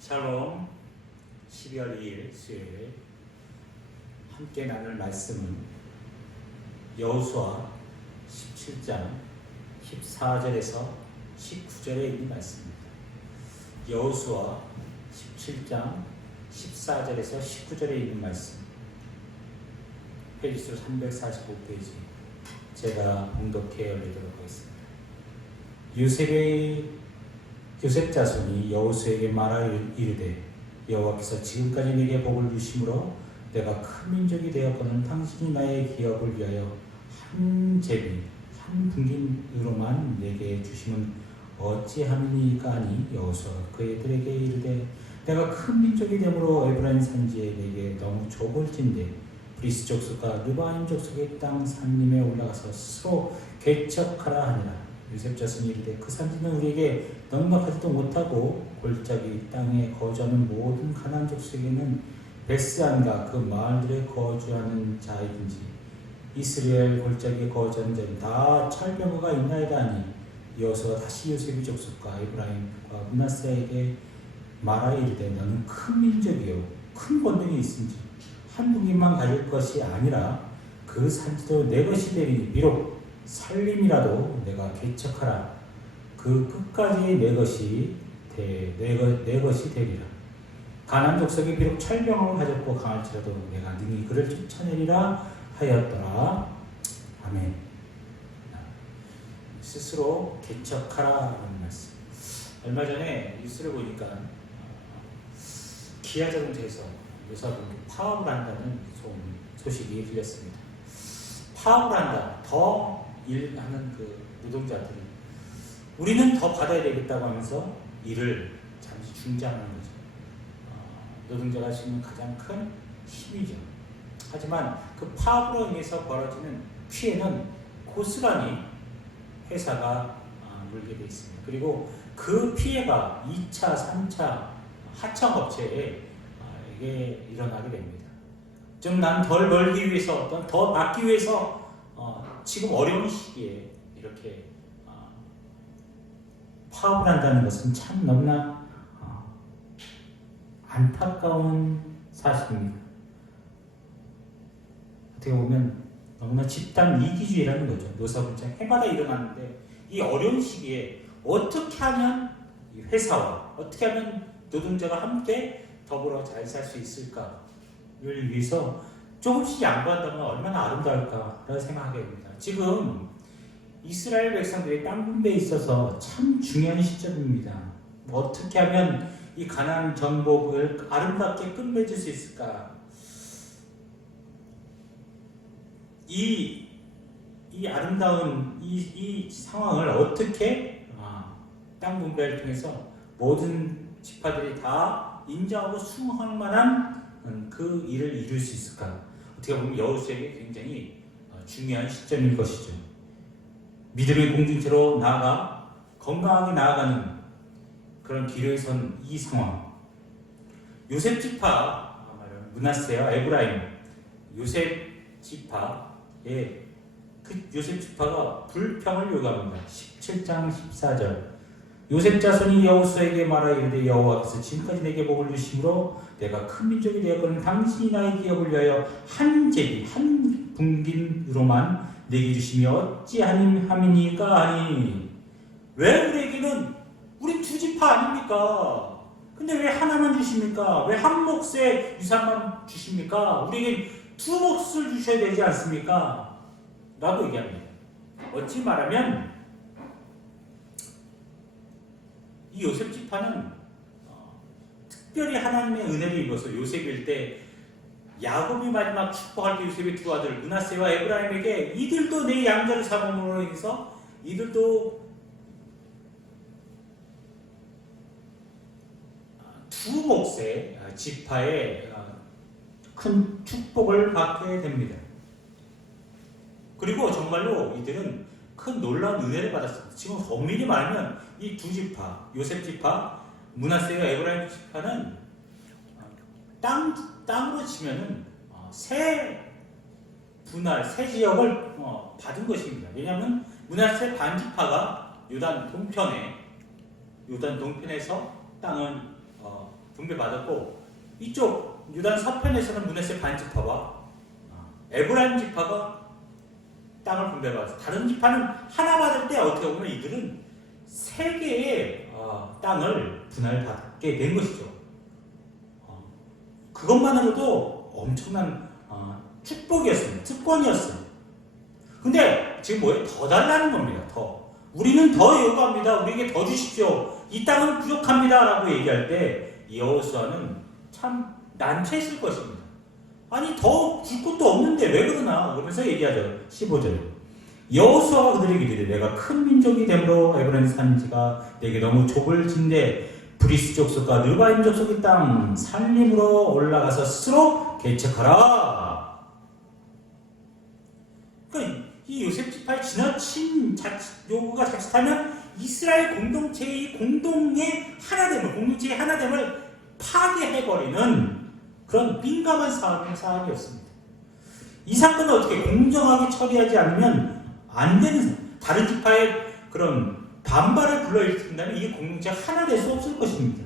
샬롬. 12월 2일 수요일 함께 나눌 말씀은 여호수아 17장 14절에서 19절에 있는 말씀입니다. 여호수아 17장 14절에서 19절에 있는 말씀, 페이지수 345페이지 제가 봉독해 올리도록 하겠습니다. 요셉 자손이 여호수에게 말하여 이르되 여호와께서 지금까지 내게 복을 주심으로 내가 큰 민족이 되었거늘 당신이 나의 기업을 위하여 한 제비 한 분긴으로만 내게 주심은 어찌함이니까 하니 여호수아가 그들에게 이르되 내가 큰 민족이 되므로 에브라임 산지에 내게 너무 좁을진대 브리스 족속과 르바임 족속의 땅 산림에 올라가서 스스로 개척하라 하니라. 요셉 자손이 이르되 그 산지는 우리에게 넉넉하지도 못하고 골짜기 땅에 거주하는 모든 가나안 족속에는 베스안과 그 마을들에 거주하는 자이든지 이스라엘 골짜기에 거주하는 자는 다 철병거가 있나이다 하니 여호수아가 다시 요셉의 족속과 에브라임과 므낫세에게 말하여 이르되 너는 큰 민족이요 큰 권능이 있은지 한 분기만 가질 것이 아니라 그 산지도 내 것이 되리니 비록 살림이라도 내가 개척하라. 그 끝까지 내 것이 되리라. 가나안 족속이 비록 철병을 가졌고 강할지라도 내가 능히 그를 쫓아내리라 하였더라. 아멘. 스스로 개척하라는 말씀. 얼마 전에 뉴스를 보니까 기아 자동차에서 노사분이 파업을 한다는 소식이 들렸습니다. 파업을 한다. 더 일하는 그 노동자들이 우리는 더 받아야 되겠다고 하면서 일을 잠시 중지하는 거죠. 노동자가 지금 가장 큰 힘이죠. 하지만 그 파업으로 인해서 벌어지는 피해는 고스란히 회사가 물게 되어 있습니다. 그리고 그 피해가 2차, 3차 하청업체에 이게 일어나게 됩니다. 좀 난 덜 벌기 위해서, 또는 더 받기 위해서 지금 어려운 시기에 이렇게 파업을 한다는 것은 참 너무나 안타까운 사실입니다. 어떻게 보면 너무나 집단 이기주의라는 거죠. 노사분쟁 해마다 일어나는데 이 어려운 시기에 어떻게 하면 이 회사와 어떻게 하면 노동자가 함께 더불어 잘 살 수 있을까를 위해서 조금씩 양보한다면 얼마나 아름다울까라고 생각하게 됩니다. 지금 이스라엘 백성들의 땅 분배에 있어서 참 중요한 시점입니다. 어떻게 하면 이 가나안 정복을 아름답게 끝맺을 수 있을까? 이 아름다운 이 상황을 어떻게 땅 분배를 통해서 모든 지파들이 다 인정하고 수긍할 만한 그 일을 이룰 수 있을까? 어떻게 보면 여호수에게 굉장히 중요한 시점일 것이죠. 믿음의 공동체로 나아가 건강하게 나아가는 그런 길을 선 이 상황. 요셉 지파, 므낫세와 에브라임, 요셉 지파의 요셉 지파가 불평을 요구합니다. 17장 14절. 요셉 자손이 여호수아에게 말하여 이르되 여호와께서 지금까지 내게 복을 주심으로 내가 큰 민족이 되었거늘 당신이 나의 기업을 위하여 한 제비 한 분긴으로만 내게 주심이 어찌함이니까 하니. 왜 우리에게는 우리 두 지파 아닙니까? 근데 왜 하나만 주십니까? 왜 한 몫의 유산만 주십니까? 우리에게 두 몫을 주셔야 되지 않습니까? 라고 얘기합니다. 어찌 말하면 이 요셉 지파는 특별히 하나님의 은혜를 입어서 요셉일 때 야곱이 마지막 축복할 때 요셉의 두 아들 므낫세와 에브라임에게 이들도 내 양자를 삼음으로 인해서 이들도 두 몫의 지파의 큰 축복을 받게 됩니다. 그리고 정말로 이들은 큰 놀라운 은혜를 받았습니다. 지금 엄밀히 말하면 이 두 지파, 요셉 지파, 므낫세와 에브라임 지파는 땅으로 치면은 세 지역을 받은 것입니다. 왜냐하면 므낫세 반지파가 요단 동편에서 땅을 분배받았고 이쪽 유단 서편에서는 므낫세 반지파와 에브라임 지파가 땅을 분배받았어. 다른 지파는 하나 받을 때 어떻게 보면 이들은 세 개의 땅을 분할받게 된 것이죠. 그것만으로도 엄청난 축복이었습니다. 특권이었어요. 근데 지금 뭐예요? 더 달라는 겁니다. 더. 우리는 더 요구합니다. 우리에게 더 주십시오. 이 땅은 부족합니다. 라고 얘기할 때 여호수아는 참 난처했을 것입니다. 아니 더 줄 것도 없는데 왜 그러나 그러면서 얘기하죠. 15절 여호수아가 그들에게 이르되 내가 큰 민족이 되므로 에브라임 산지가 내게 너무 좁을 진데 브리스 족속과 르바임 족속의 땅 산림으로 올라가서 스스로 개척하라. 그러니까 이 요셉 지파의 지나친 요구가 자칫하면 이스라엘 공동체의 공동의 하나됨을, 공동체의 하나됨을 파괴해버리는 그런 민감한 사안이었습니다. 이 사건을 어떻게 공정하게 처리하지 않으면 안 되는, 다른 지파의 그런 반발을 불러일으킨다면 이게 공동체가 하나 될 수 없을 것입니다.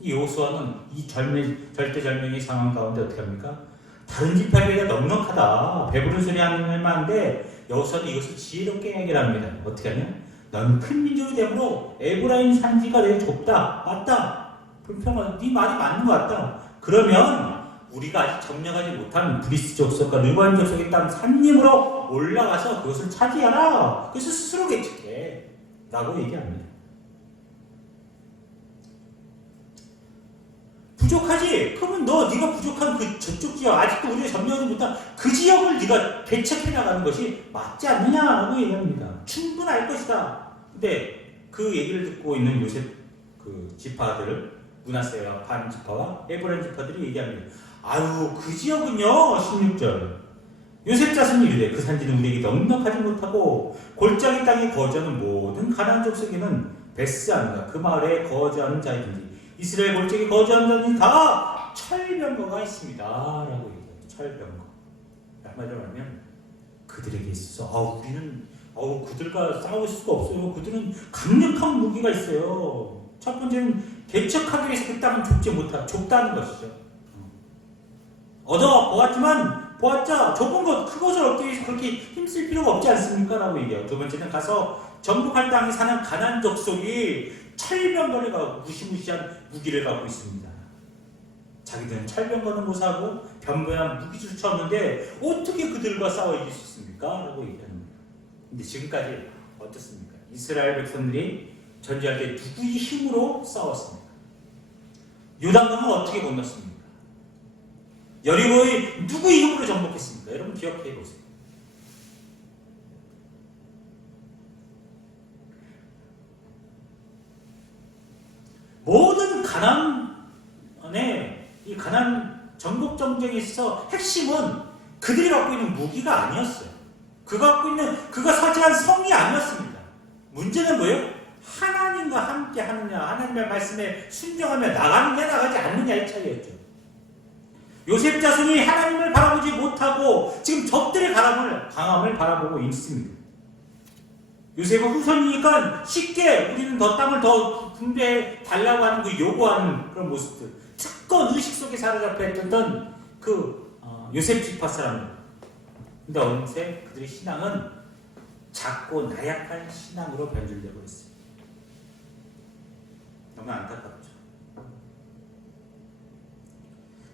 이 여호수아는 이 절대절명의 상황 가운데 어떻게 합니까? 다른 지파에게 넉넉하다, 배부른 소리 하는 만한데 여호수아는 이것을 지혜롭게 해결합니다. 어떻게 하냐? 넌 큰 민족이 되므로 에브라임 산지가 되게 좁다, 맞다, 불평하다, 네 말이 맞는 것 같다. 그러면 우리가 아직 점령하지 못한 브리스 족속과 르바임 족속의 땅 산림으로 올라가서 그것을 차지하라. 그래서 스스로 개척해 라고 얘기합니다. 부족하지? 그러면 네가 부족한 그 저쪽 지역, 아직도 우리가 점령하지 못한 그 지역을 네가 개척해 나가는 것이 맞지 않느냐라고 얘기합니다. 충분할 것이다. 근데 그 얘기를 듣고 있는 요셉 그 지파들, 므낫세와 반 지파와 에브라임 지파들이 얘기합니다. 아유, 그 지역은요, 16절 요셉 자손이 이르되 그 산지는 우리에게 넉넉하지 못하고 골짜기 땅에 거주하는 모든 가나안 족속에는 베스안과 그 마을에 거주하는 자이든지 이스라엘 골짜기에 거주하는 자들이 다 철병거가 있습니다 라고 얘기해요. 철병거. 한마디로 말하면 그들에게 있어서 우리는 그들과 싸울 수가 없어요. 그들은 강력한 무기가 있어요. 첫 번째는 개척하기 위해서 그 땅은 좁다는 것이죠. 보았자 좁은 것, 그것을 얻기 위해서 그렇게 힘쓸 필요가 없지 않습니까? 라고 얘기해요. 두 번째는 가서 정복할 땅에 사는 가나안 족속이 철병거를 갖고 무시무시한 무기를 갖고 있습니다. 자기들은 철병거는 못하고 변변한 무기조차 없는데 어떻게 그들과 싸워 이길 수 있습니까? 라고 얘기합니다. 근데 지금까지 어떻습니까? 이스라엘 백성들이 전쟁할 때 누구의 힘으로 싸웠습니까? 요단강을 어떻게 건넜습니까? 여리고의 누구의 힘으로 정복했습니까? 여러분 기억해 보세요. 모든 가나안의 이 가나안 정복 전쟁에 있어서 핵심은 그들이 갖고 있는 무기가 아니었어요. 그가 차지한 성이 아니었습니다. 문제는 뭐예요? 하나님과 함께 하느냐, 하나님의 말씀에 순종하며 나가느냐, 나가지 않느냐의 차이였죠. 요셉 자손이 하나님을 바라보지 못하고 지금 적들의 강함을 바라보고 있습니다. 요셉은 후손이니까 쉽게 우리는 땅을 더 분배해 달라고 하는 그 요구하는 그런 모습들, 특권 의식 속에 사로잡혀 있던 요셉 지파 사람들. 근데 어느새 그들의 신앙은 작고 나약한 신앙으로 변질되고 있습니다. 너무 안타깝죠.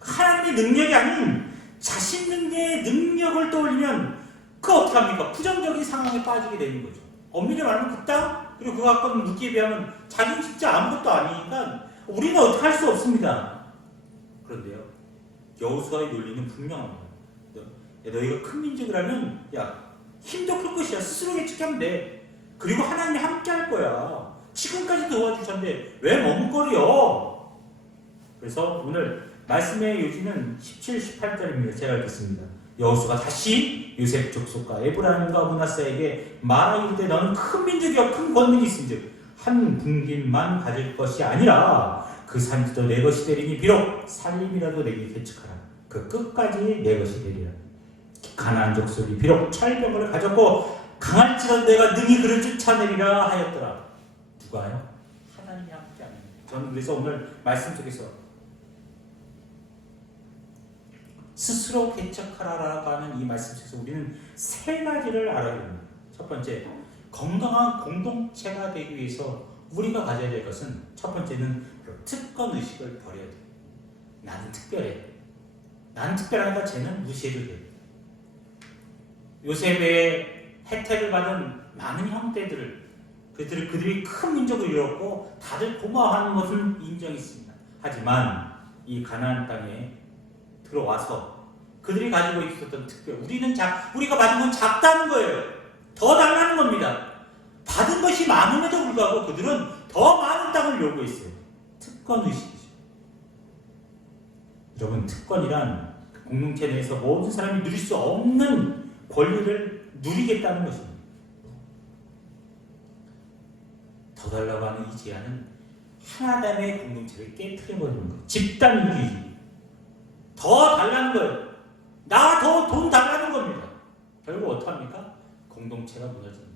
하나님의 능력이 아닌 자신의 능력을 떠올리면 어떻게 합니까? 부정적인 상황에 빠지게 되는 거죠. 엄밀히 말하면 그 땅, 그리고 그 갖고 있는 무기에 비하면 자기는 진짜 아무것도 아니니까 우리는 어떻게 할 수 없습니다. 그런데요, 여호수아의 논리는 분명합니다. 너희가 큰 민족이라면 힘도 클 것이야. 스스로 개척하면 돼. 그리고 하나님이 함께 할 거야. 지금까지 도와주셨는데 왜 머뭇거려? 그래서 오늘 말씀의 요지는 17, 18절입니다. 제가 읽겠습니다. 여호수아가 다시 요셉 족속과 에브라임과 므낫세에게 말하 이르되 너는 큰 민족이여 큰 권능이 있음즉 한 분깃만 가질 것이 아니라 그 산지도 내 것이 되리니 비록 살림이라도 내게 개척하라. 그 끝까지 내 것이 되리라. 가나안 족속이 비록 철병거를 가졌고 강할지라도 내가 능히 그를 쫓아내리라 하였더라. 누가요? 하나님이 함께합니다. 저는 그래서 오늘 말씀 속에서 스스로 개척하라라고 하는 이 말씀 속에서 우리는 세 가지를 알아야 됩니다. 첫 번째, 건강한 공동체가 되기 위해서 우리가 가져야 될 것은 첫 번째는 특권 의식을 버려야 돼요. 나는 특별해. 나는 특별하니까 쟤는 무시해도 돼. 요셉의 혜택을 받은 많은 형제들을 그들이 큰 민족을 이뤘고 다들 고마워하는 것은 인정했습니다. 하지만 이 가나안 땅에 들어와서 그들이 가지고 있었던 특별, 우리가 받은 건 작다는 거예요. 더 달라는 겁니다. 받은 것이 많음에도 불구하고 그들은 더 많은 땅을 요구했어요. 특권 의식이죠. 여러분, 특권이란 공동체 내에서 모든 사람이 누릴 수 없는 권리를 누리겠다는 것입니다. 더 달라고 하는 이 제안은 하나됨의 공동체를 깨트려버리는 거예요. 집단주의. 더 달라는 거예요. 나 더 돈 달라는 겁니다. 결국 어떡합니까? 공동체가 무너집니다.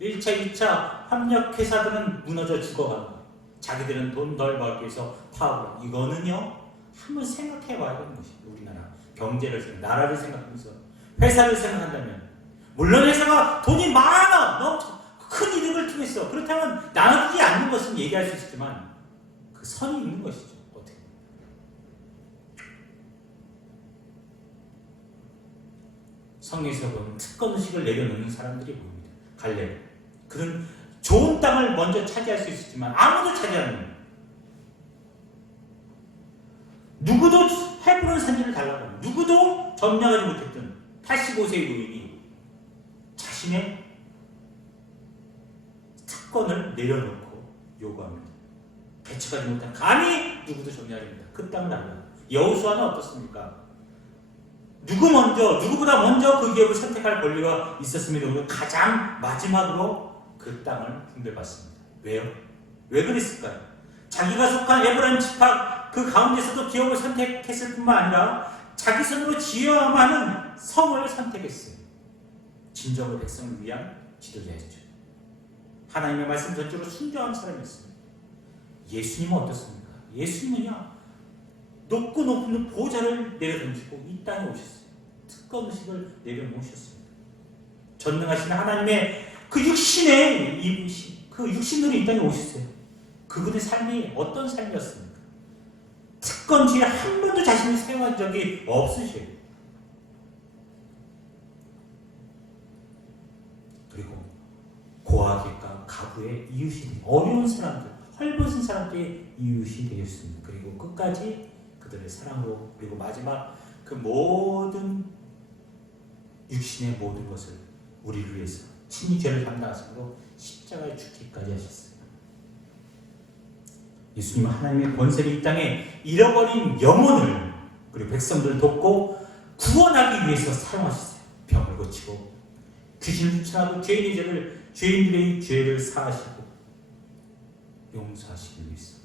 1차, 2차 협력회사들은 무너져 죽어가는 거예요. 자기들은 돈 덜 벌기 위해서 파업을. 이거는요, 한번 생각해 봐야 되는 것입니다. 우리나라 경제를 나라를 생각하면서 회사를 생각한다면, 물론 회사가 돈이 많아, 너무 큰 이득을 투겠어. 그렇다면 나눠주지 않는 것은 얘기할 수 있지만 그 선이 있는 것이죠. 어떻게? 성경에서 보면 특권의식을 내려놓는 사람들이 보입니다. 갈렙. 그는 좋은 땅을 먼저 차지할 수 있었지만 아무도 차지하는 거예요. 누구도 헤브론 산지를 달라고, 누구도 점령하지 못했던 85세의 노인이 자신의 특권을 내려놓고 요구합니다. 개척하지 못한 감히 누구도 점령하지 못한 그 땅을 달라고. 여호수아는 어떻습니까? 누구보다 먼저 그 기업을 선택할 권리가 있었음에도 가장 마지막으로 그 땅을 분배받습니다. 왜요? 왜 그랬을까요? 자기가 속한 에브라임 지파 그 가운데서도 기업을 선택했을 뿐만 아니라 자기 손으로 지어야만 하는 성을 선택했어요. 진정으로 백성을 위한 지도자였죠. 하나님의 말씀 전적으로 순종한 사람이었습니다. 예수님은 어떻습니까? 예수님은요, 높고 높은 보좌를 내려던지고 이 땅에 오셨어요. 특권의식을 내려놓으셨습니다. 전능하신 하나님의 그 육신에 그 육신으로 이 땅에 오셨어요. 그분의 삶이 어떤 삶이었습니까? 특권주의에 한 번도 자신을 사용한 적이 없으셔요. 그리고 고아들과 가부의 이웃이, 어려운 사람들, 헐벗은 사람들의 이웃이 되었습니다. 그리고 끝까지 그들의 사랑으로, 그리고 마지막 그 모든 육신의 모든 것을 우리를 위해서 친히 죄를 담당하심으로 십자가에 죽기까지 하셨어요. 예수님은 하나님의 권세를 이 땅에 잃어버린 영혼을, 그리고 백성들을 돕고 구원하기 위해서 사용하셨어요. 병을 고치고 귀신을 쫓아내고 죄인들의 죄를 사하시고 용서하시기 위해서.